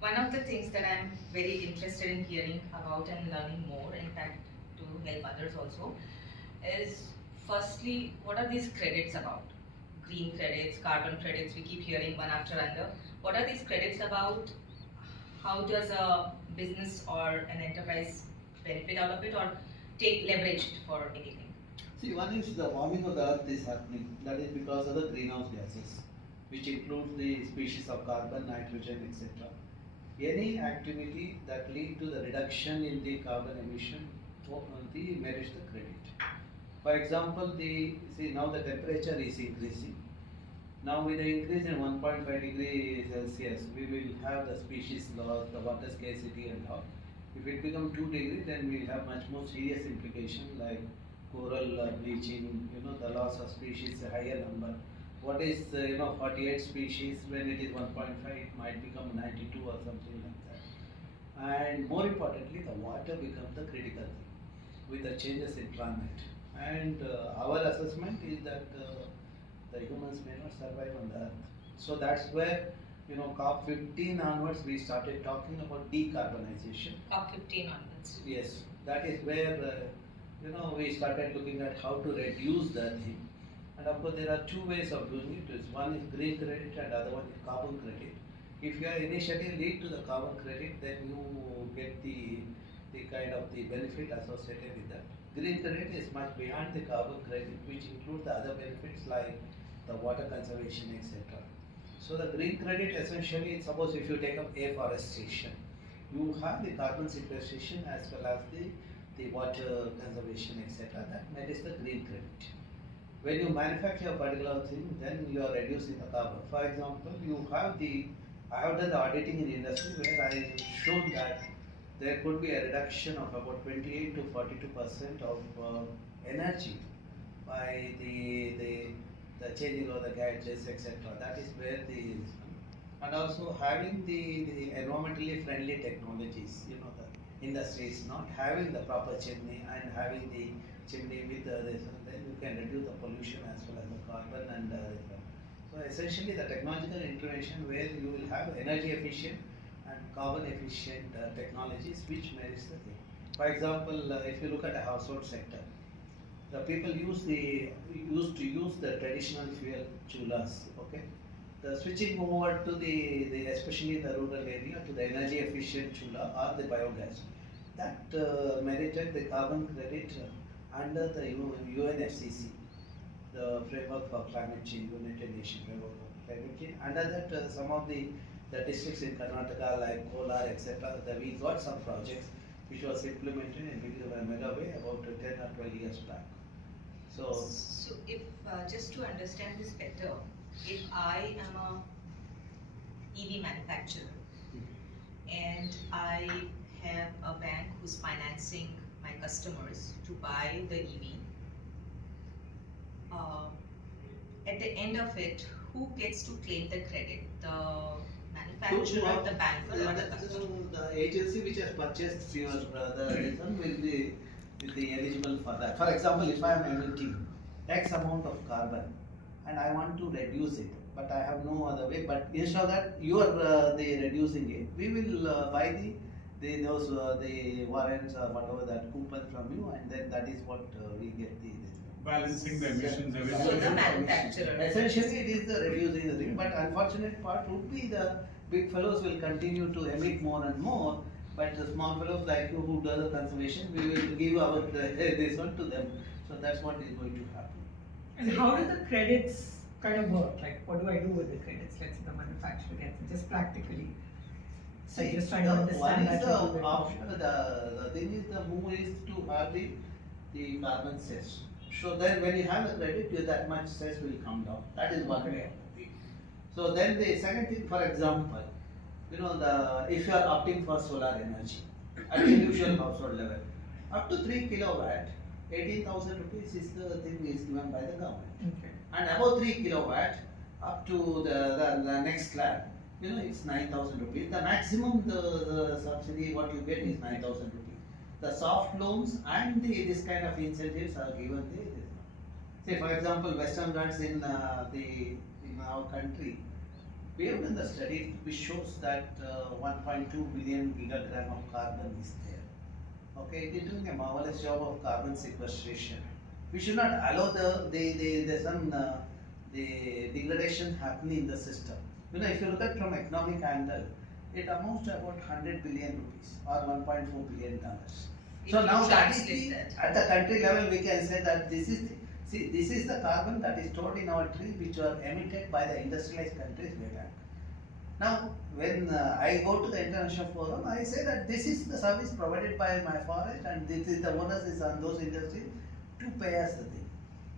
One of the things that I'm very interested in hearing about and learning more, in fact, to help others also, is firstly, what are these credits about? Green credits, carbon credits, we keep hearing one after another. What are these credits about? How does a business or an enterprise benefit out of it or take leverage it for anything? See, one is the warming of the earth is happening. That is because of the greenhouse gases, which includes the species of carbon, nitrogen, etc. Any activity that lead to the reduction in the carbon emission, the merits the credit. For example, see now the temperature is increasing. Now with the increase in 1.5 degree Celsius, we will have the species loss, the water scarcity and all. If it becomes 2 degree, then we will have much more serious implication like coral bleaching, the loss of species, a higher number. What is 48 species, when it is 1.5, it might become 92 or something like that. And more importantly, the water becomes the critical thing with the changes in climate. And our assessment is that the humans may not survive on the earth. So that's where COP15 onwards we started talking about decarbonization. COP15 onwards. Yes, that is where we started looking at how to reduce the thing. And of course there are two ways of doing it. One is green credit and other one is carbon credit. If your initiative lead to the carbon credit, then you get the kind of the benefit associated with that. Green credit is much beyond the carbon credit, which includes the other benefits like the water conservation, etc. So the green credit essentially, suppose if you take up afforestation, you have the carbon sequestration as well as the water conservation, etc. That merits the green credit. When you manufacture a particular thing, then you are reducing the carbon. For example, I have done the auditing in industry where I have shown that there could be a reduction of about 28 to 42% of energy by the changing of the gadgets, etc. That is where and also having the environmentally friendly technologies. The industry is not having the proper chimney and having the chimney with this, then you can reduce the pollution as well as the carbon and so essentially the technological intervention where you will have energy efficient and carbon efficient technologies which merits the thing. For example, if you look at the household sector, the people used to use the traditional fuel chulas, okay? The switching over to the especially in the rural area to the energy efficient chula or the biogas, that merited the carbon credit under the UNFCCC, the framework for climate change, United Nations framework for climate change. Under that, some of the districts in Karnataka like Kolar, etc., we got some projects which was implemented in a mega way about 10 or 12 years back. So if just to understand this better, if I am a EV manufacturer and I have a bank who's financing my customers to buy the EV, at the end of it, who gets to claim the credit? The manufacturer, the banker, or the customer? The agency which has purchased your the return will be eligible for that. For example, if I am emitting X amount of carbon and I want to reduce it, but I have no other way. But instead of that, you are reducing it. We will buy the warrants or whatever that coupon from you, and then that is what we get the balancing the emissions. So the manufacturer. Essentially, it is the reducing the thing. But unfortunate part would be the big fellows will continue to emit more and more. But the small fellows like you who do the conservation, we will give our this one to them. So that's what is going to happen. And how do the credits kind of work? Like, what do I do with the credits? Let's say the manufacturer gets it, just practically. So See, just trying to understand one is that. the option. The thing is the move is to have the carbon cess. So then when you have the credit, that much cess will come down. That is one way of the thing. So then the second thing, for example, if you are opting for solar energy at individual household level, up to 3 kilowatt, 18,000 rupees is the thing is given by the government. Okay. And above 3 kilowatt, up to the next slab, it's 9,000 rupees. The maximum the subsidy what you get is 9,000 rupees. The soft loans and this kind of incentives are given say for example Western Ghats in our country, We have done the study which shows that 1.2 billion gigagram of carbon is there. Okay, it is doing a marvelous job of carbon sequestration. We should not allow the degradation happening in the system. You know, if you look at from economic angle, it amounts to about 100 billion rupees or 1.4 billion dollars. So now that is the, at the country level we can say that this is the carbon that is stored in our trees which were emitted by the industrialized countries way back. Now when I go to the international forum, I say that this is the service provided by my forest and this is the onus is on those industries to pay us the thing.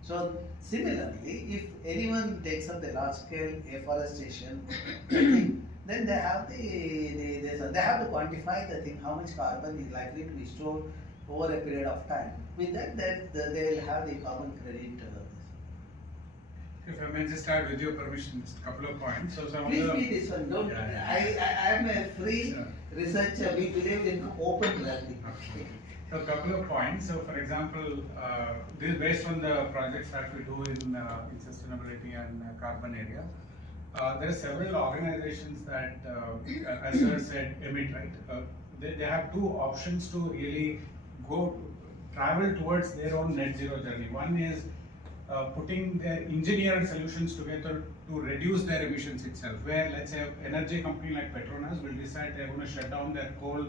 So similarly, if anyone takes up the large scale afforestation thing, then they have they have to quantify the thing, how much carbon is likely to be stored over a period of time. With that, they will have the carbon credit. If I may just start with your permission, just a couple of points. So some Please of the, be this one. Don't. I am a free researcher. We believe in open learning. okay. So a couple of points. So for example, this is based on the projects that we do in sustainability and carbon area. There are several organizations that, as sir said, emit, right? They have two options to really travel towards their own net zero journey. One is putting their engineered solutions together to reduce their emissions itself, where let's say an energy company like Petronas will decide they're going to shut down their coal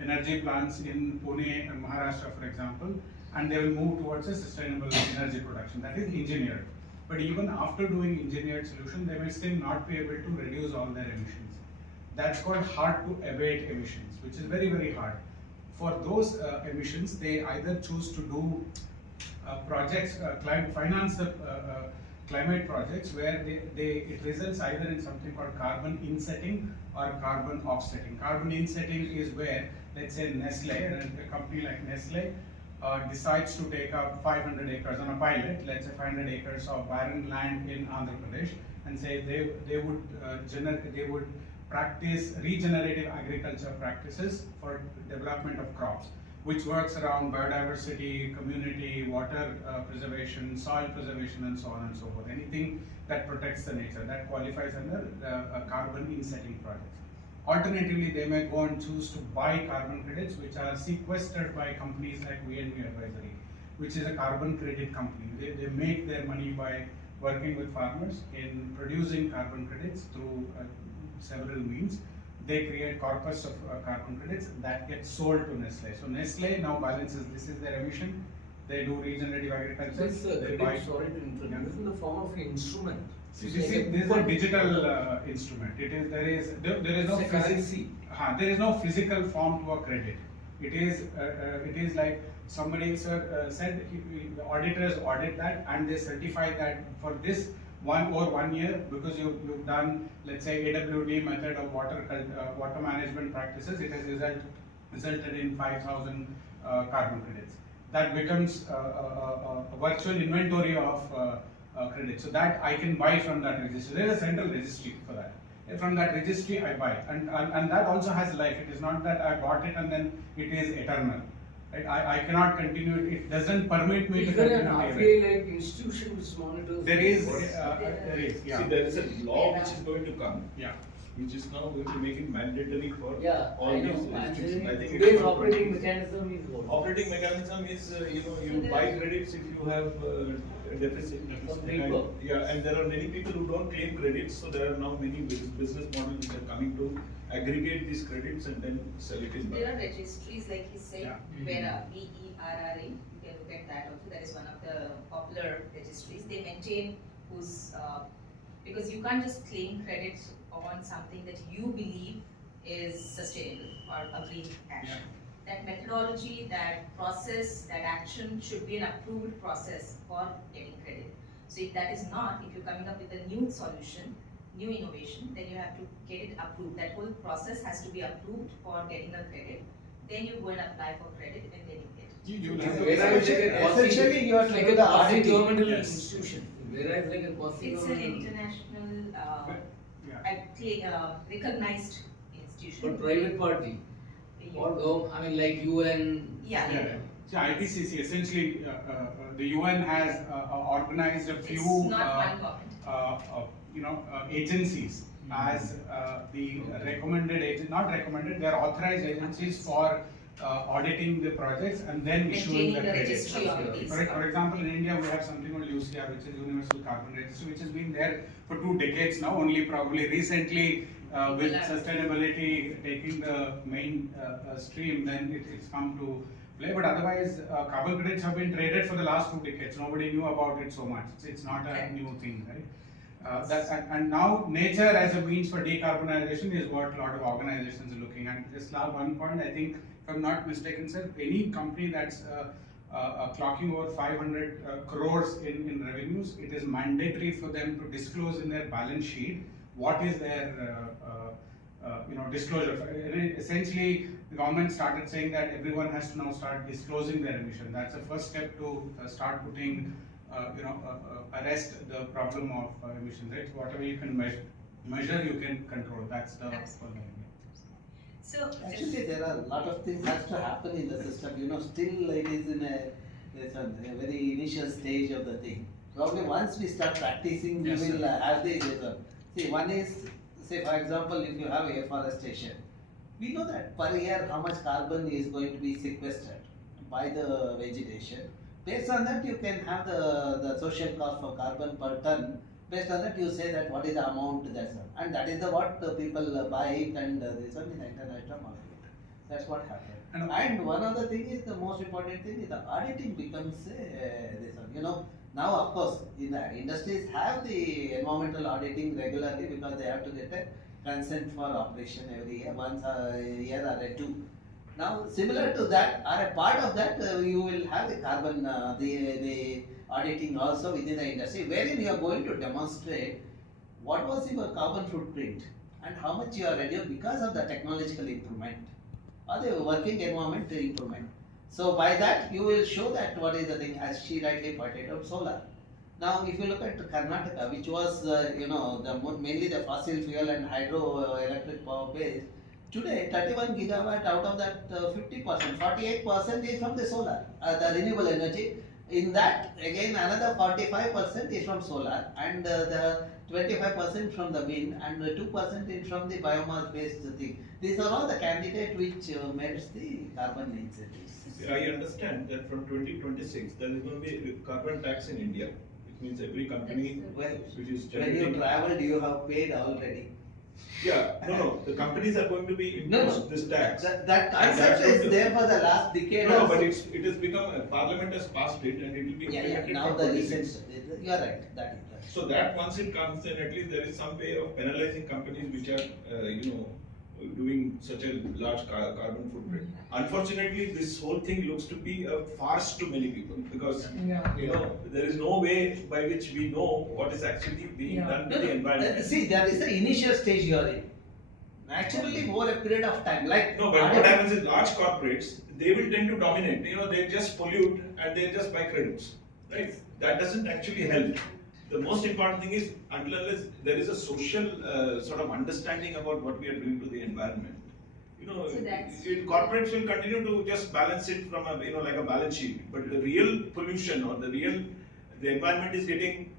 energy plants in Pune and Maharashtra, for example, and they will move towards a sustainable energy production. That is engineered. But even after doing engineered solution, they will still not be able to reduce all their emissions. That's called hard to abate emissions, which is very, very hard. For those emissions, they either choose to do projects, finance the climate projects where it results either in something called carbon insetting or carbon offsetting. Carbon insetting is where, let's say Nestle, a company like Nestle, decides to take up 500 acres on a pilot, let's say 500 acres of barren land in Andhra Pradesh, and say they would practice regenerative agriculture practices for development of crops, which works around biodiversity, community, water preservation, soil preservation, and so on and so forth. Anything that protects the nature, that qualifies under carbon insetting projects. Alternatively, they may go and choose to buy carbon credits, which are sequestered by companies like VNV Advisory, which is a carbon credit company. They make their money by working with farmers in producing carbon credits through several means. They create corpus of carbon credits that get sold to Nestle. So Nestle now balances, this is their emission. They do regenerative agriculture. This sorry to interrupt. This is in the form of an instrument. This is a digital instrument. There is no currency. There is no physical form to a credit. It is like somebody said the auditors audit that and they certify that for this 1 year, because you've done, let's say, AWD method of water management practices, it has resulted in 5,000 carbon credits. That becomes a virtual inventory of credits. So that I can buy from that registry. There is a central registry for that. From that registry I buy, and that also has life. It is not that I bought it and then it is eternal. Right? I cannot continue it. It doesn't permit me to continue. Is there an like institution which monitors? There is. Yeah. See, there is a law which is going to come. Yeah. Which is now going to make it mandatory for all I these know. institutions. I think Today's operating mechanism is what? operating mechanism is you buy credits if you have a deficit. And there are many people who don't claim credits, so there are now many business models which are coming to aggregate these credits and then sell it in bulk. There are registries, like he said, Yeah. VERRA, you can look at that also. That is one of the popular registries. They maintain because you can't just claim credits on something that you believe is sustainable or a green action. Yeah. That methodology, that process, that action should be an approved process for getting credit. So if that is not, if you're coming up with a new solution, new innovation, then you have to get it approved. That whole process has to be approved for getting a credit. Then you go and apply for credit and then you get it. You will have Whereas Essentially, you are like to do a the quasi-governmental Yes. institution. Whereas like a It's an quasi-governmental. international, Yeah. recognized institution. But private party. Or I mean like UN. Yeah. So IPCC essentially the UN has organized a few It's not one government. agencies as the recommended agent, not recommended, they are authorized agencies for auditing the projects and then issuing the Maintaining the credits. registry of these. For example, in India we have something called UCR, which is Universal Carbon Registry, which has been there for 2 decades now. Only probably recently with sustainability taking the main stream, then it's come to play. But otherwise, carbon credits have been traded for the last 2 decades. Nobody knew about it so much. It's not a new thing, right? And now nature as a means for decarbonization is what a lot of organizations are looking at. Just last one point, I think, if I'm not mistaken, sir, any company that's clocking over 500 crores in revenues, it is mandatory for them to disclose in their balance sheet what is their disclosure. Essentially, the government started saying that everyone has to now start disclosing their emission. That's the first step to start putting, arrest the problem of emission rates. Whatever you can measure, you can control. That's the whole idea. So Actually, there are a lot of things has to happen in the system. Still it is in a very initial stage of the thing. Probably once we start practicing, we Yes, will sir. have the result. See, one is, say for example, if you have afforestation, we know that per year how much carbon is going to be sequestered by the vegetation. Based on that, you can have the social cost for carbon per ton. Based on that, you say that what is the amount that's on. And that is what people buy it and this one in the international market. That's what happened. And one other thing is, the most important thing is the auditing becomes this one. Now of course, in the industries have the environmental auditing regularly because they have to get a consent for operation every year, once a year or a 2. Now, similar to that, or a part of that, you will have the carbon, the auditing also within the industry, wherein you are going to demonstrate what was your carbon footprint and how much you are reduced because of the technological improvement or the working environment improvement. So by that, you will show that what is the thing, as she rightly pointed out, solar. Now, if you look at Karnataka, which was, mainly the fossil fuel and hydroelectric power based, today, 31 gigawatt out of that 50%, 48% is from the solar, the renewable energy. In that, again, another 45% is from solar, and the 25% from the wind, and 2% is from the biomass based thing. These are all the candidates which merits the carbon incentives. I understand that from 2026 there is going to be carbon tax in India. It means every company Well, which is when you generating. traveled, you have paid already. Yeah, no, the companies are going to be imposed this tax. That And concept that's going is to- there for the last decade. No, or but so. it has become, Parliament has passed it and it will be Yeah, implemented now from the 26. recent, you are right, that is right. So that once it comes, then at least there is some way of penalizing companies which are, doing such a large carbon footprint. Unfortunately, this whole thing looks to be a farce to many people because, Yeah. there is no way by which we know what is actually being Yeah. done with the environment. See, there is the initial stage you are in. Naturally, over a period of time, like. No, but what happens is large corporates, they will tend to dominate. They just pollute and they just buy credits, right? That doesn't actually help. The most important thing is, unless there is a social sort of understanding about what we are doing to the environment, So that's- corporates will continue to just balance it from like a balance sheet. But the real pollution or the environment is getting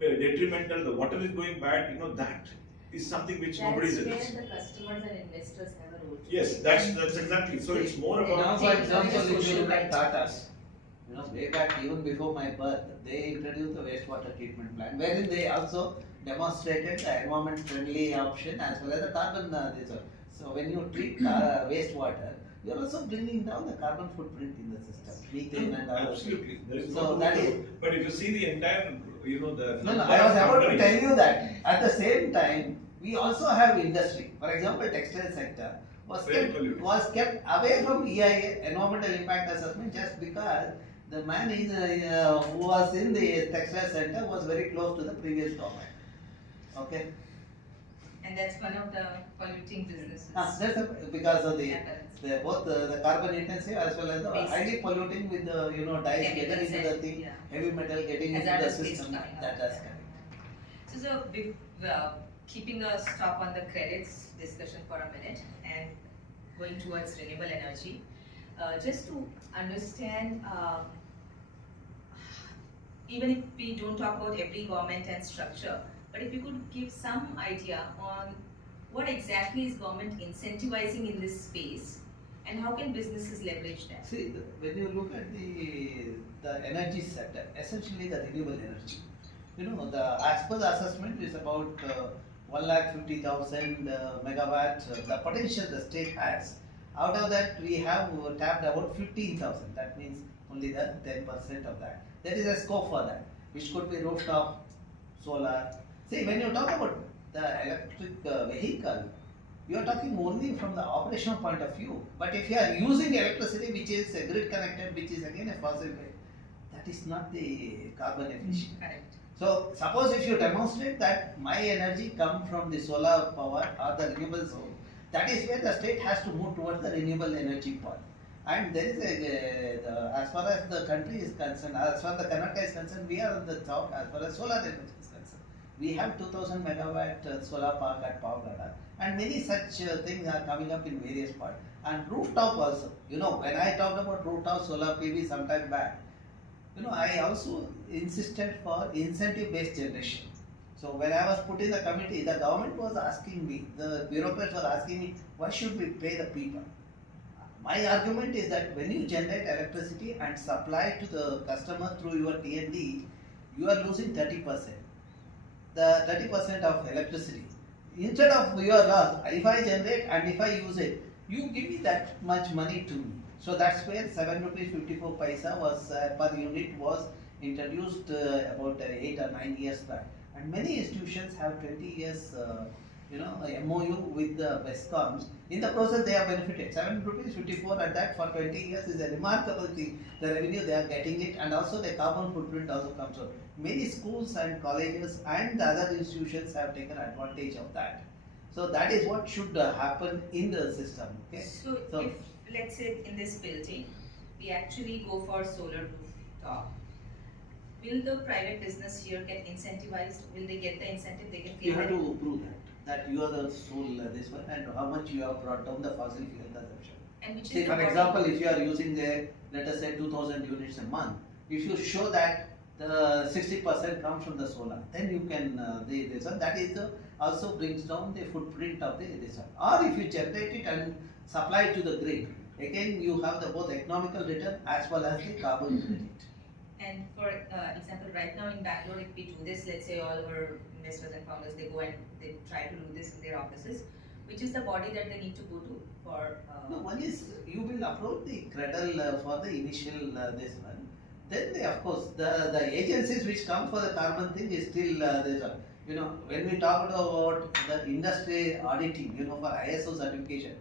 detrimental. The water is going bad. That is something which nobody that's does. where the customers and investors have a role to Yes, play. that's exactly. So it's more Now, about. for example, if you social look at right. Tata's, way back even before my birth, they introduced the wastewater treatment plant, wherein they also demonstrated the environment friendly option as well as the carbon reserve. So when you treat wastewater, you are also bringing down the carbon footprint in the system, methane and other Absolutely. things. There is So no that doubt. is. But if you see the entire, the No, number I was of about to companies- tell you that. At the same time, we also have industry. For example, textile sector Very polluted. was kept away from EIA, environmental impact assessment, just because the man who was in the textile sector was very close to the previous government. Okay. And that's one of the polluting businesses. Because of Happens. both the carbon intensive as well as the Waste. highly polluting with the dyes getting Chemicals into the and- thing, yeah. heavy metal getting into the Hazardous waste system. coming out. That does come. So, keeping a stop on the credits discussion for a minute and going towards renewable energy, just to understand, even if we don't talk about every government and structure, But if you could give some idea on what exactly is government incentivizing in this space and how can businesses leverage that? See, when you look at the energy sector, essentially the renewable energy, as per the assessment is about 1,50,000 megawatts, the potential the state has. Out of that, we have tapped about 15,000. That means only the 10% of that. There is a scope for that, which could be rooftop, solar. See, when you talk about the electric vehicle, you are talking only from the operational point of view. But if you are using electricity which is grid connected, which is again a fossil fuel, that is not the carbon efficient. Correct. So suppose if you demonstrate that my energy come from the solar power or the renewable zone, that is where the state has to move towards the renewable energy part. And there is as far as the country is concerned, as far as the Karnataka is concerned, we are on the top as far as solar energy is concerned. We have 2000 megawatt solar park at Pavagada, and many such things are coming up in various parts. And rooftop also, when I talked about rooftop solar PV sometime back, I also insisted for incentive based generation. So when I was put in the committee, the government was asking me, the bureaucrats were asking me, why should we pay the people? My argument is that when you generate electricity and supply to the customer through your T&D, you are losing 30%. The 30% of electricity. Instead of your loss, if I generate and if I use it, you give me that much money to me. So that's where 7 rupees 54 paisa was per unit was introduced about 8 or 9 years back. And many institutions have 20 years MOU with the BESCOMs. In the process they have benefited. 7 rupees 54 at that for 20 years is a remarkable thing. The revenue they are getting it, and also the carbon footprint also comes out. Many schools and colleges and the other institutions have taken advantage of that. So that is what should happen in the system. Okay? So if, let's say in this building, we actually go for solar rooftop, will the private business here get incentivized? Will they get the incentive? They can You have to prove that you are the sole this one, and how much you have brought down the fossil fuel consumption. And which See, is for example, if you are using let us say 2000 units a month, if you show that the 60% comes from the solar, then you can this one, that is also brings down the footprint of this one. Or if you generate it and supply it to the grid, again you have the both economical return as well as the carbon credit. And for example, right now in Bangalore, if we do this, let's say all our investors and founders, they go and they try to do this in their offices, which is the body that they need to go to for? No, one is you will approach the cradle for the initial this one. Then they, of course, the agencies which come for the carbon thing is still this one. When we talk about the industry auditing, for ISO certification,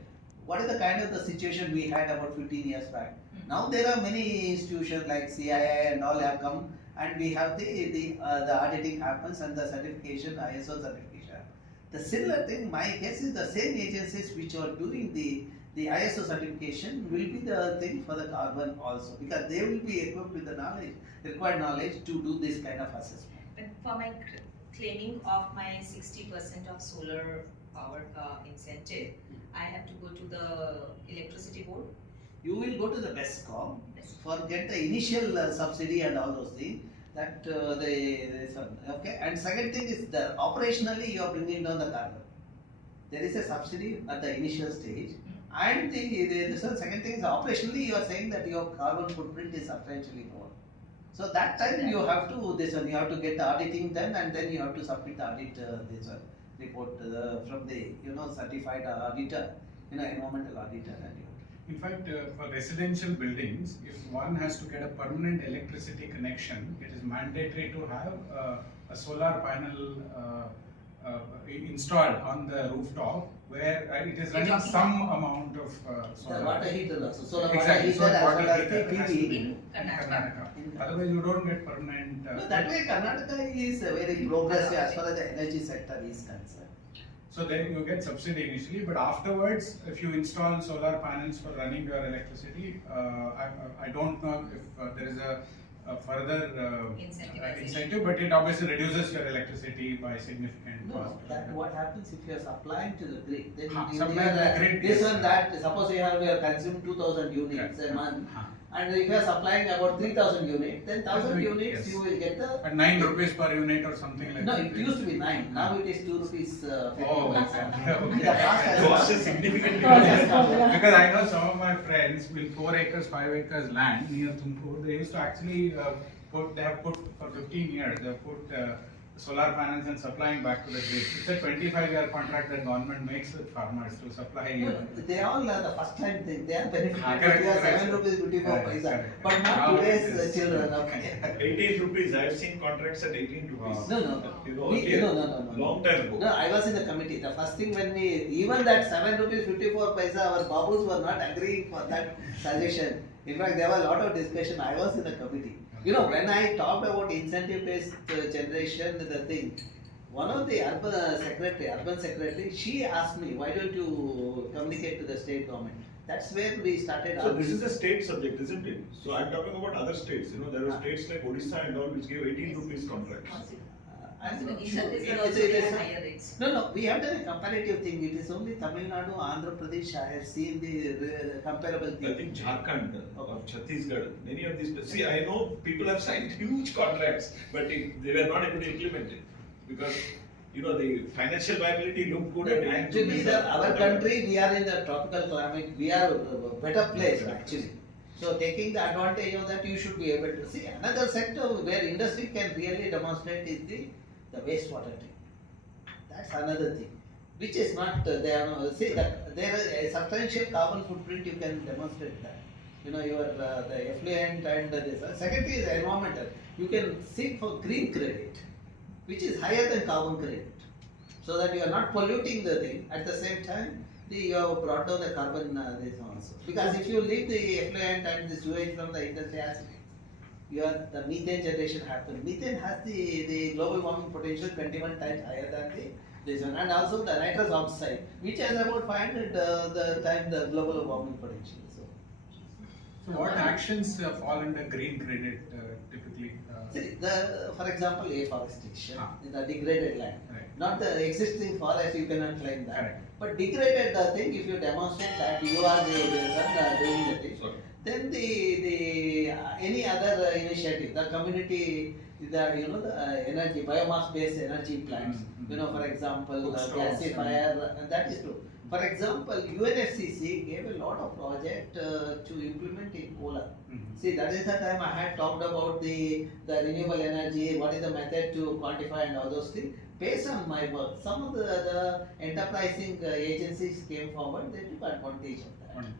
what is the kind of the situation we had about 15 years back? Now there are many institutions like CII and all have come, and we have the auditing happens and the certification, ISO certification. The similar thing, my guess is the same agencies which are doing the ISO certification will be the thing for the carbon also, because they will be equipped with the knowledge, required knowledge to do this kind of assessment. But for my claiming of my 60% of solar power incentive, I have to go to the electricity board. You will go to the BESCOM for get the initial subsidy and all those things. That okay. And second thing is that operationally you are bringing down the carbon. There is a subsidy at the initial stage, and the second thing is operationally you are saying that your carbon footprint is substantially more. So that time you have to you have to get the auditing done, and then you have to submit the audit report from the certified auditor, environmental auditor, and you. In fact, for residential buildings, if one has to get a permanent electricity connection, it is mandatory to have a solar panel installed on the rooftop, where it is running some amount of solar. The water heater also. Solar Exactly. water heater as well as the It has to be PV. In Karnataka. In Otherwise, you don't get permanent. No, that way Karnataka is very progressive as far as the energy sector is concerned. So then you get subsidy initially, but afterwards, if you install solar panels for running your electricity, I don't know if there is a further incentive, but it obviously reduces your electricity by significant No, cost. that what happens if you are supplying to the grid? Then Supply to the grid, this yes. one that suppose you have consumed 2000 units Correct. a month. And if you are supplying about 3,000 units, then 1,000 units Yes. you will get the. At 9 rupees per unit or something like No, that. it used to be 9. Now it is 2 rupees. 50 Oh, paisa. okay. The cost has Cost is significantly Cost higher. has gone up. Because I know some of my friends with 4 acres, 5 acres land near Tumkur, they used to actually they have put for 15 years, they have put solar panels and supplying back to the grid. It's a 25-year contract that government makes with farmers to supply. They all are the first time thing. They are benefiting. Correct, They are correct. 7 rupees 54 Correct, paisa. correct. But not Now today's it is. children. Okay. 18 rupees, I have seen contracts at 18 rupees. Wow. No, no. You know, We, earlier, no. long time ago. No, I was in the committee. The first thing when we, even that 7 rupees 54 paisa, our babus were not agreeing for that suggestion. In fact, there was a lot of discussion. I was in the committee. You know, when I talked about incentive-based generation, the thing, one of the urban secretary, she asked me, why don't you communicate to the state government? That's where we started. So this is a state subject, isn't it? So I'm talking about other states. You know, there are states like Odisha and all which give 18 rupees contracts. I'm not These sure. are It- also it very is- higher rates. No, we have done a comparative thing. It is only Tamil Nadu, Andhra Pradesh. I have seen the comparable thing. I think Jharkhand or Chhattisgarh, many of these. See, I know people have signed huge contracts, but they were not able to implement it because you know the financial viability looked good. And Actually, our country, we are in the tropical climate. We are a better place actually. So taking the advantage of that, you should be able to see another sector where industry can really demonstrate is the wastewater treatment. That's another thing, which is not there. See that there is a substantial carbon footprint. You can demonstrate that. You know your the effluent and this. Second is environmental. You can seek for green credit, which is higher than carbon credit, so that you are not polluting the thing. At the same time, you have brought down the carbon this also. Because if you leave the effluent and the sewage from the industry as it is, the methane generation happens. Methane has the global warming potential 21 times higher than this one, and also the nitrous oxide, which has about 500 times the global warming potential. So what actions fall under green credit typically? See, for example, afforestation, in the degraded land. Right. Not the existing forest, you cannot claim that. Correct. But degraded thing, if you demonstrate that you are doing the thing, Sorry. then the any other initiative, the community, the energy, biomass based energy plants. Mm-hmm. You know, for example, Cook stoves gasifier, and that is true. For example, UNFCCC gave a lot of project to implement in Kola. Mhm. See, that is the time I had talked about the renewable energy, what is the method to quantify and all those things. Based on my work, some of the enterprising agencies came forward, they took advantage of that. Wonderful.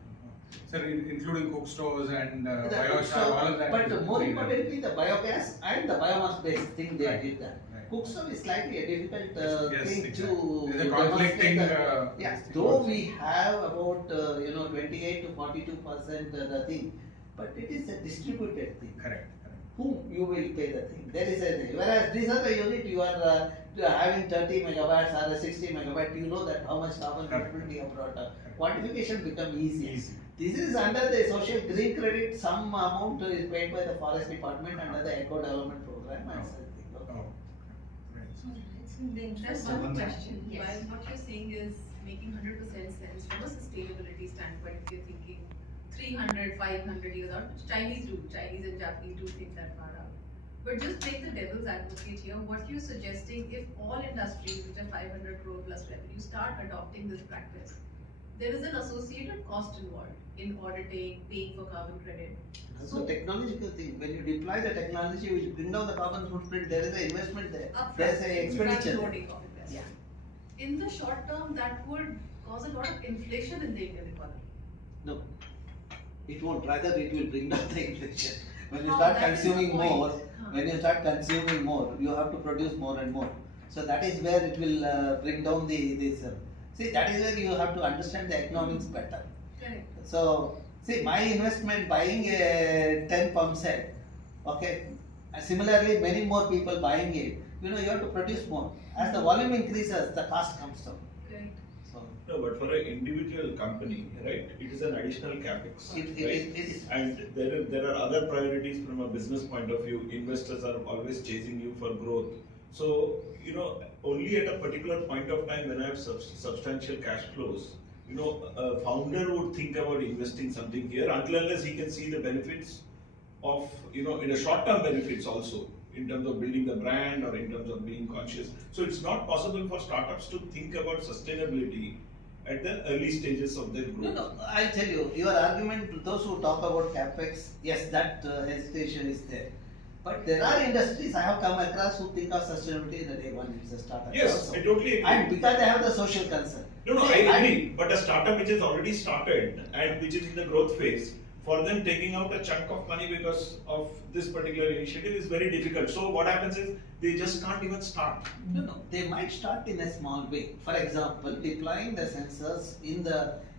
Sir, including cook stoves and The biochar, stove, all of that. but is more green. importantly, the biogas and the biomass based thing they Right. did that. Right. Cook stove is slightly a difficult Yes, thing exactly. to There's a conflicting. demonstrate yeah, this thing though also. we have about 28 to 42% the thing, but it is a distributed thing. Correct. Whom you will pay the thing. There is a thing. Whereas this other unit you are having 30 megawatts or 60 megawatt, you know that how much carbon Correct. footprint you have brought up. Quantification become easy. Easy. This is under the social green credit. Some amount is paid by the forest department under the eco development program and such thing. Okay. Oh, great. It's in the interest Just of one Wonderful. question, Yes. while what you're saying is making 100% sense from a sustainability standpoint, if you're thinking 300, 500 years out, which Chinese do, Chinese and Japanese do think that far out. But just take the devil's advocate here, what you're suggesting, if all industries which are 500 crore plus revenue start adopting this practice, there is an associated cost involved in auditing, paying for carbon credit. So technological thing, when you deploy the technology which bring down the carbon footprint, there is an investment there. Upfront, There is an expenditure. front-loading of investment. In the short term, that would cause a lot of inflation in the Indian economy. No, it won't. Rather, it will bring down the inflation. When you Oh, start that is the consuming point. more, Huh. when you start consuming more, you have to produce more and more. So that is where it will bring down this. See, that is where you have to understand the economics better. Correct. So, see, my investment buying a 10 pump set, okay. Similarly, many more people buying it. You have to produce more. As the volume increases, the cost comes down. Correct. So, No, but for an individual company, right, it is an additional capex, it right? is. And there are other priorities from a business point of view. Investors are always chasing you for growth. So, only at a particular point of time when I have substantial cash flows, a founder would think about investing something here until unless he can see the benefits of, in a short-term benefits also, in terms of building the brand or in terms of being conscious. So it's not possible for startups to think about sustainability at the early stages of their growth. No, I tell you, your argument, those who talk about capex, yes, that hesitation is there. But there are industries I have come across who think of sustainability in the day one it's a startup. Yes, also. I totally agree. And because they have the social concern. No, See, I agree. But a startup which has already started and which is in the growth phase, for them taking out a chunk of money because of this particular initiative is very difficult. So what happens is they just can't even start. No, they might start in a small way. For example, deploying the sensors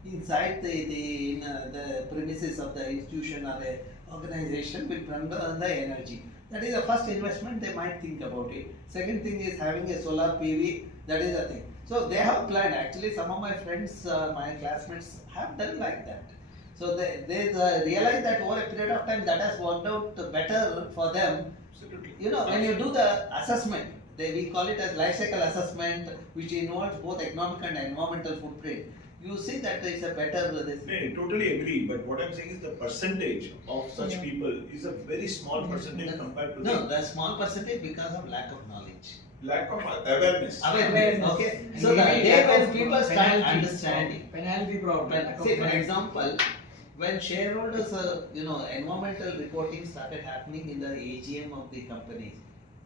inside the premises of the institution or the organization will run the energy. That is the first investment they might think about it. Second thing is having a solar PV. That is the thing. So they have planned. Actually, some of my friends, my classmates have done like that. So they realize that over a period of time that has worked out better for them. Absolutely. When you do the assessment, we call it as life cycle assessment, which involves both economic and environmental footprint. You see that it's a better. I totally agree, but what I'm saying is the percentage of such people is a very small percentage compared to the small percentage because of lack of knowledge. lack of awareness. Awareness. Okay. And So the maybe day lack when of people start penalty understanding. Penalty problem. Say for example, when shareholders, environmental reporting started happening in the AGM of the companies,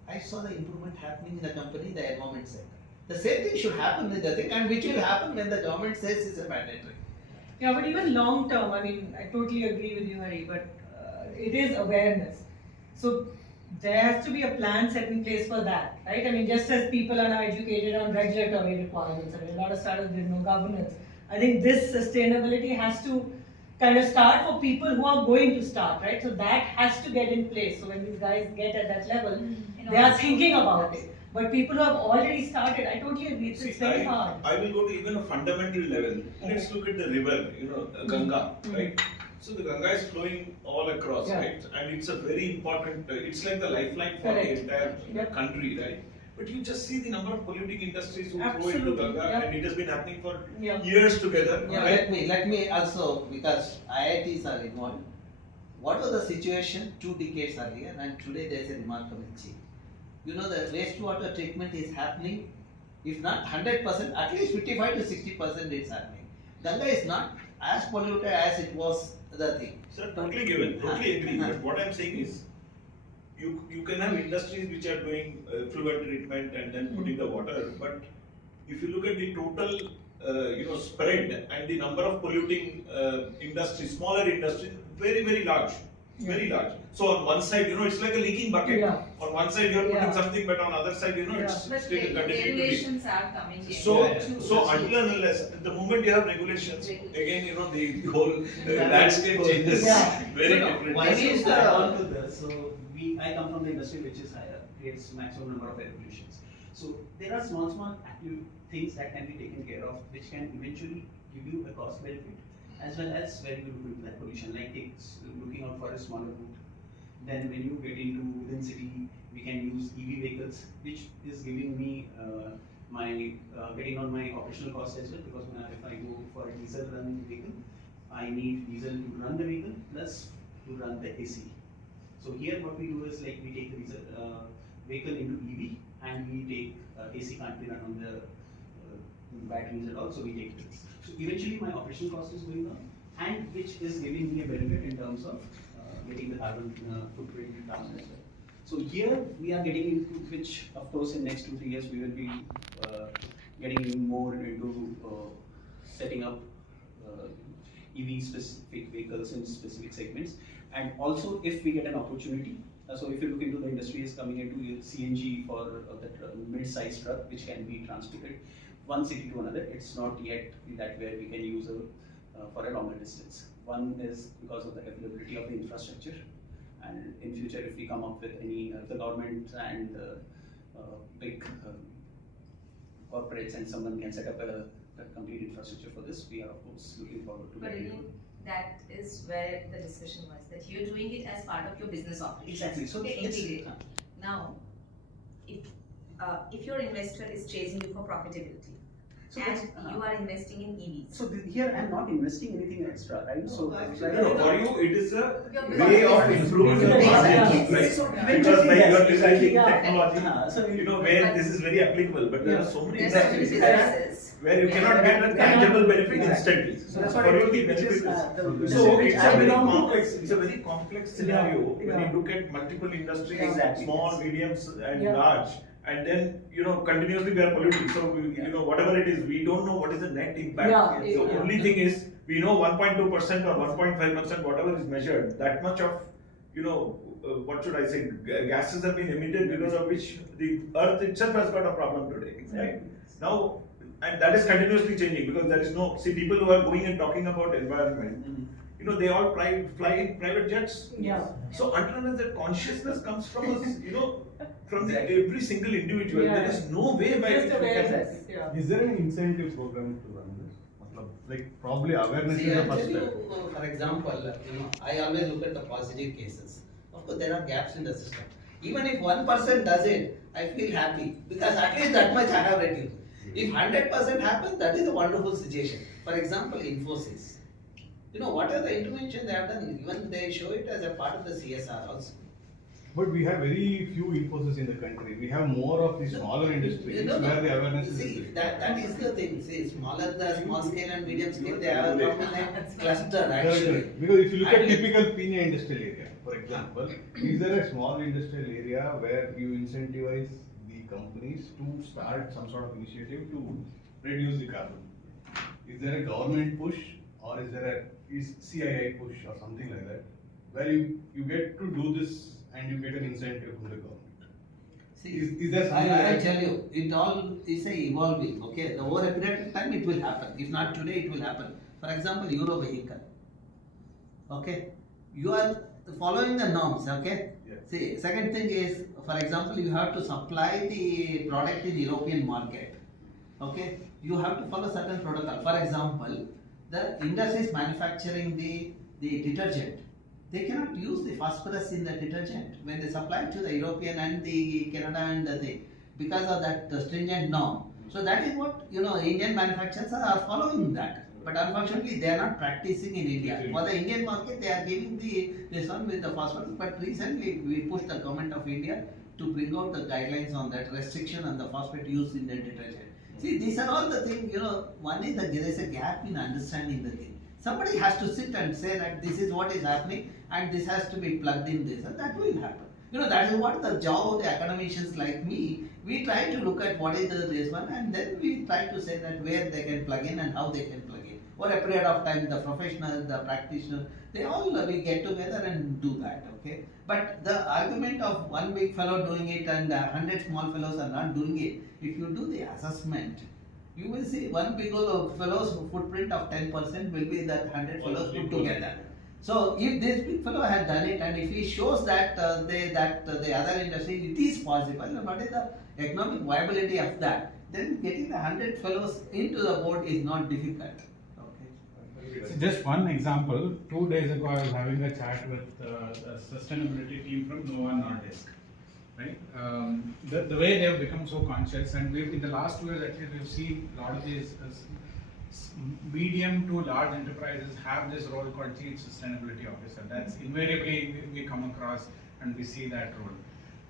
I saw the improvement happening in the company, the environment sector. The same thing should happen in the thing, and which will happen when the government says it's a mandatory. Yeah, but even long term, I totally agree with you, Hari, but it is awareness. So there has to be a plan set in place for that, right? Just as people are now educated on regulatory requirements, a lot of startups did no governance. I think this sustainability has to kind of start for people who are going to start, right? So that has to get in place. So when these guys get at that level, they are thinking about it. But people who have already started, I totally agree, it's very hard. I will go to even a fundamental level. Let's look at the river, Ganga, right? So the Ganga is flowing all across, right? And it's a very important, it's like the lifeline for the entire country, right? But you just see the number of polluting industries who flow into Ganga, and it has been happening for years together. Right? Let me also, because IITs are involved, what was the situation 2 decades earlier, and today there is a remarkable change. The wastewater treatment is happening, if not 100%, at least 55 to 60% it's happening. Ganga is not as polluted as it was the thing. Sir, totally given, totally agree. But what I'm saying is, you can have industries which are doing fluid treatment and then putting the water, but if you look at the total spread and the number of polluting industries, smaller industries, very, very large. Very large. So on one side, it's like a leaking bucket. On one side you're putting something, but on the other side, it's But still continuing to leak. regulations are coming in. So until and unless, the moment you have regulations, again, the whole landscape changes very differently. Why is that on to this? So I come from the industry which is higher, creates maximum number of regulations. So there are small active things that can be taken care of, which can eventually give you a cost benefit, as well as very good with that pollution, like looking out for a smaller route. Then when you get into within city, we can use EV vehicles, which is giving me getting on my operational cost as well, because if I go for a diesel run vehicle, I need diesel to run the vehicle plus to run the AC. So here what we do is we take the diesel vehicle into EV, and we take AC can't be run on the batteries and all, so we take this. So eventually my operation cost is going down, and which is giving me a benefit in terms of getting the carbon footprint down as well. So here we are getting into, which of course in next 2-3 years we will be getting more into setting up EV specific vehicles in specific segments. And also if we get an opportunity, so if you look into the industry is coming into CNG for that mid-sized truck which can be transported one city to another. It's not yet that where we can use for a longer distance. One is because of the availability of the infrastructure, and in future if we come up with any the government and big corporates and someone can set up a complete infrastructure for this, we are of course looking forward to that. That is where the discussion was, that you're doing it as part of your business operation. Exactly. So integrated. Now, if your investor is chasing you for profitability, So and that's, you are investing in EVs. so here I'm not investing anything extra, right? So actually, like, For you, it is a Your way of business. improving the Yeah. margins, right? So Because eventually, when you are yes, designing yeah. technology, So you know, where this is very applicable, but there are so many There's so many industries businesses where you cannot get a tangible benefit instantly. So that's what For I you, told the you, which is benefit the is. industry So which it's I a very belong to. complex, it's a very complex scenario when Yeah. you look at multiple industries, Exactly, small, yes. mediums and Yeah. large. And then, you know, continuously we are polluting. So, you know, whatever it is, we don't know what is the net impact. Yeah, The yeah. only thing is, we know 1.2% or 1.5%, whatever is measured, that much of, you know, what should I say, gases have been emitted because of which the earth itself has got a problem today, right? Now, and that is continuously changing because there is no, see, people who are going and talking about environment, you know, they all fly in private jets. Yeah. So until unless that consciousness comes from us, you know, from every single individual, Yeah. there is no way by Just which we can. awareness. Yeah. Is there an incentive program to run this? Like probably awareness See, is the I'll tell first you, step. for example, you know, I always look at the positive cases. Of course, there are gaps in the system. Even if 1% does it, I feel happy because at least that much I have reduced. If 100% happens, that is a wonderful situation. For example, Infosys. You know, what are the interventions they have done? Even they show it as a part of the CSR also. But we have very few Infosys in the country. We have more of the smaller industries No, no. where the awareness is. See, that is the thing. See, smaller the small scale and medium scale, they have come in a cluster actually. Correct. Because if you look at And- typical Pune industrial area, for example, is there a small industrial area where you incentivize the companies to start some sort of initiative to reduce the carbon? Is there a government push or is there a CII push or something like that, where you get to do this and you get an incentive from the government? See, Is there something I like that? tell you, it all is a evolving, okay? Over a period of time, it will happen. If not today, it will happen. For example, Euro vehicle, okay? You are following the norms, okay? Yeah. See, second thing is, for example, you have to supply the product in European market, okay? You have to follow certain protocol. For example, the industry is manufacturing the detergent. They cannot use the phosphorus in the detergent when they supply it to the European and the Canada and the thing because of that stringent norm. So that is what, you know, Indian manufacturers are following that. But unfortunately, they are not practicing in India. For the Indian market, they are giving this one with the phosphorus. But recently, we pushed the government of India to bring out the guidelines on that restriction on the phosphate use in the detergent. See, these are all the things, you know, one is that there is a gap in understanding the thing. Somebody has to sit and say that this is what is happening and this has to be plugged in this, and that will happen. You know, that is what the job of the academicians like me, we try to look at what is this one and then we try to say that where they can plug in and how they can plug in. For a period of time, the professionals, the practitioners, they all we get together and do that, okay? But the argument of one big fellow doing it and 100 small fellows are not doing it, if you do the assessment, you will see one big fellow's footprint of 10% will be that 100 fellows put together. So if this big fellow had done it and if he shows that the other industry it is possible, and what is the economic viability of that, then getting the 100 fellows into the board is not difficult. Okay. So just one example, 2 days ago I was having a chat with the sustainability team from Nova Nordisk. Right? The way they have become so conscious, and in the last 2 years at least we've seen a lot of these medium to large enterprises have this role called Chief Sustainability Officer. That's invariably we come across and we see that role.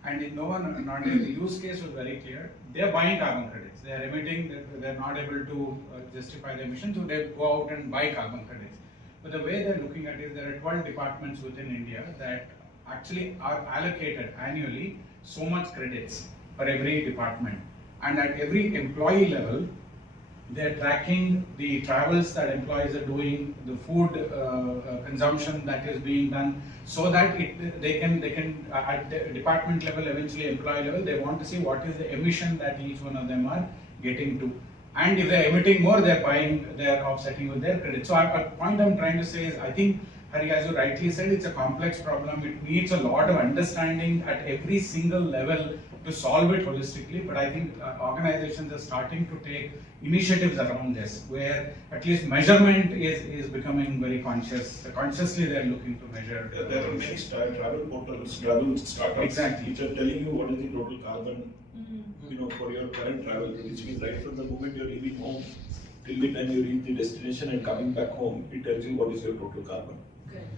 And in Nova Nordisk, the use case was very clear. They are buying carbon credits. They are emitting, they are not able to justify the emission, so they go out and buy carbon credits. But the way they're looking at it is there are 12 departments within India that actually are allocated annually so much credits for every department. And at every employee level, they're tracking the travels that employees are doing, the food consumption that is being done, so that they can at the department level, eventually employee level, they want to see what is the emission that each one of them are getting to. And if they're emitting more, they're offsetting with their credit. So a point I'm trying to say is, I think, Hari, as you rightly said, it's a complex problem. It needs a lot of understanding at every single level to solve it holistically. But I think organizations are starting to take initiatives around this, where at least measurement is becoming very conscious. Consciously, they're looking to measure. There are many travel portals, travel startups, Exactly. which are telling you what is the total carbon, you know, for your current travel, which means right from the moment you're leaving home, till the time you reach the destination and coming back home, it tells you what is your total carbon.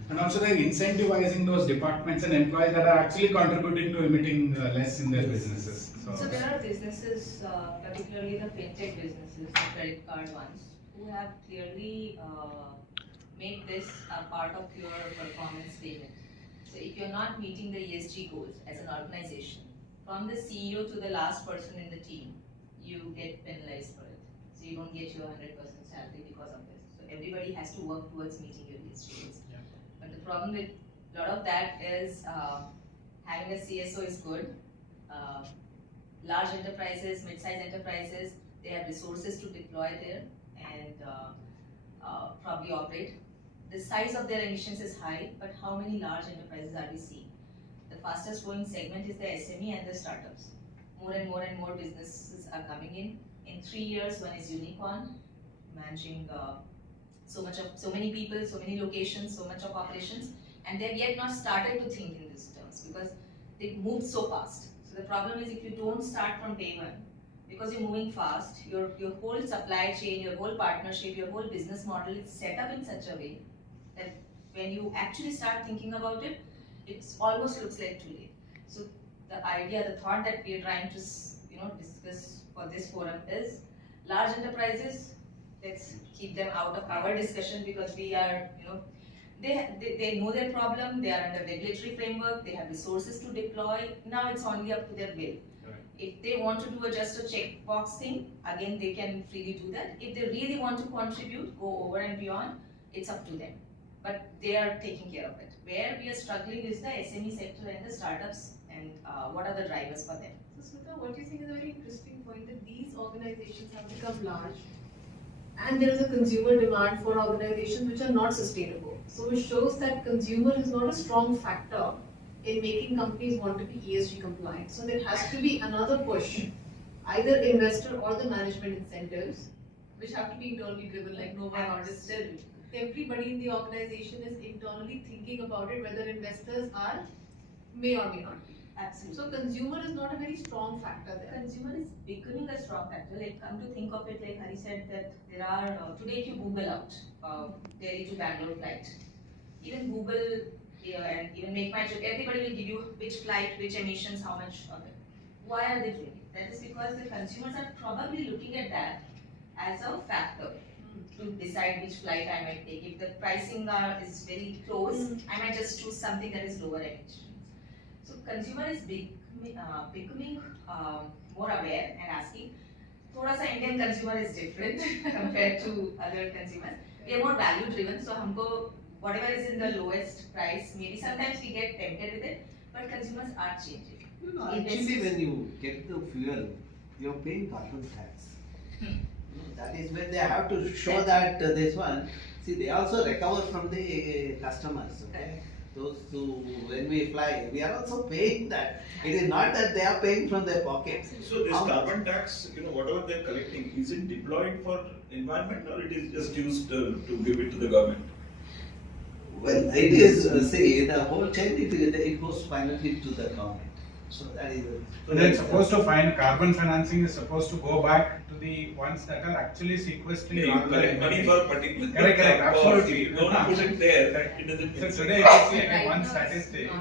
And also they're incentivizing those departments and employees that are actually contributing to emitting less in their businesses. So there are businesses, particularly the fintech businesses, the credit card ones, who have clearly made this a part of your performance statement. So if you're not meeting the ESG goals as an organization, from the CEO to the last person in the team, you get penalized for it. So you don't get your 100% salary because of this. So everybody has to work towards meeting your ESG goals. Yeah. But the problem with a lot of that is having a CSO is good. Large enterprises, mid-sized enterprises, they have resources to deploy there and probably operate. The size of their emissions is high, but how many large enterprises are we seeing? The fastest growing segment is the SME and the startups. More and more businesses are coming in. In 3 years, one is unicorn, managing so many people, so many locations, so much of operations, and they've yet not started to think in these terms because they moved so fast. So the problem is if you don't start from day one, because you're moving fast, your whole supply chain, your whole partnership, your whole business model is set up in such a way that when you actually start thinking about it, it almost looks like too late. So the idea, the thought that we are trying to discuss for this forum is large enterprises, let's keep them out of our discussion because we are, they know their problem, they are under regulatory framework, they have resources to deploy. Now it's only up to their will. Right. If they want to do just a checkbox thing, again they can freely do that. If they really want to contribute, go over and beyond, it's up to them. But they are taking care of it. Where we are struggling is the SME sector and the startups and what are the drivers for them. So Smita, what you think is a very interesting point that these organizations have become large and there is a consumer demand for organizations which are not sustainable. So it shows that consumer is not a strong factor in making companies want to be ESG compliant. So there has to be another push, either investor or the management incentives, which have to be internally driven like Nova or Distill. Everybody in the organization is internally thinking about it, whether investors are, may or may not be. Absolutely. So consumer is not a very strong factor there. Consumer is becoming a strong factor. Like come to think of it, like Hari said that there are, today if you Google out, Delhi to Bangalore flight, even Google and even Make My Trip, everybody will give you which flight, which emissions, how much of it. Why are they doing it? That is because the consumers are probably looking at that as a factor to decide which flight I might take. If the pricing is very close, I might just choose something that is lower emissions. So consumer is becoming more aware and asking. Thoda sa Indian consumer is different compared to other consumers. We are more value driven, so humko whatever is in the lowest price, maybe sometimes we get tempted with it, but consumers are changing. Actually when you get the fuel, you are paying carbon tax. That is when they have to show that this one, see they also recover from the customers, okay? Those who, when we fly, we are also paying that. It is not that they are paying from their pockets. So this carbon tax, whatever they are collecting, is it deployed for environment or it is just used to give it to the government? Well, it is, see, the whole chain, it goes finally to the government. So that is it. So they're supposed to find carbon financing is supposed to go back to the ones that are actually sequestering. You collect money for particular. Correct, absolutely. You don't put it there. It doesn't. So today, if you see again one statistic,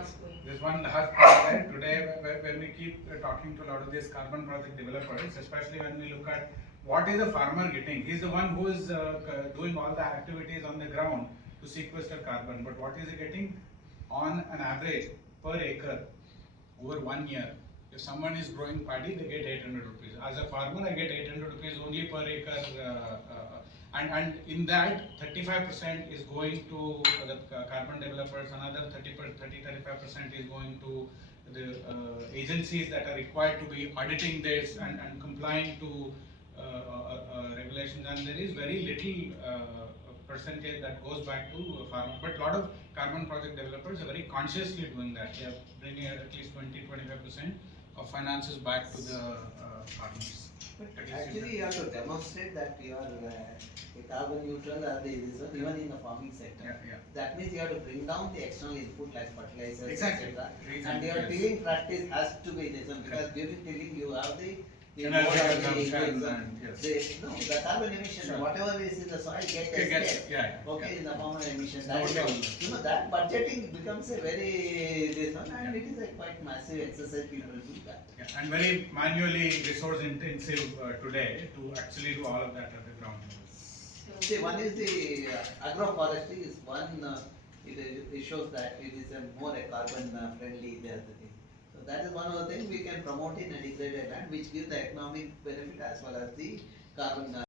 there's one large project today when we keep talking to a lot of these carbon project developers, especially when we look at what is the farmer getting. He's the one who is doing all the activities on the ground to sequester carbon. But what is he getting? On an average per acre over 1 year. If someone is growing paddy, they get 800 rupees. As a farmer, I get 800 rupees only per acre. And in that, 35% is going to the carbon developers, another 30-35% is going to the agencies that are required to be auditing this and complying to regulations. And there is very little percentage that goes back to farmers. But a lot of carbon project developers are very consciously doing that. They are bringing at least 20-25% of finances back to the farmers. Actually, you have to demonstrate that you are carbon neutral or even in the farming sector. That means you have to bring down the external input like fertilizers, exactly. etc. And your tilling practice has to be this one because during tilling you have the the Energy more of the consumption equipment, and, yes. the carbon emission, Sure. whatever is in the soil get Okay, escaped. yeah, Okay, yeah. in the form of emission, No that is doubt. how, that budgeting becomes a very, this one, and it is a quite massive exercise people do that. Yeah, and very manually resource intensive today to actually do all of that at the ground level. See, one is the agroforestry is one, it shows that it is a more a carbon friendly, the other thing. So that is one of the things we can promote in a degraded land, which gives the economic benefit as well as the carbon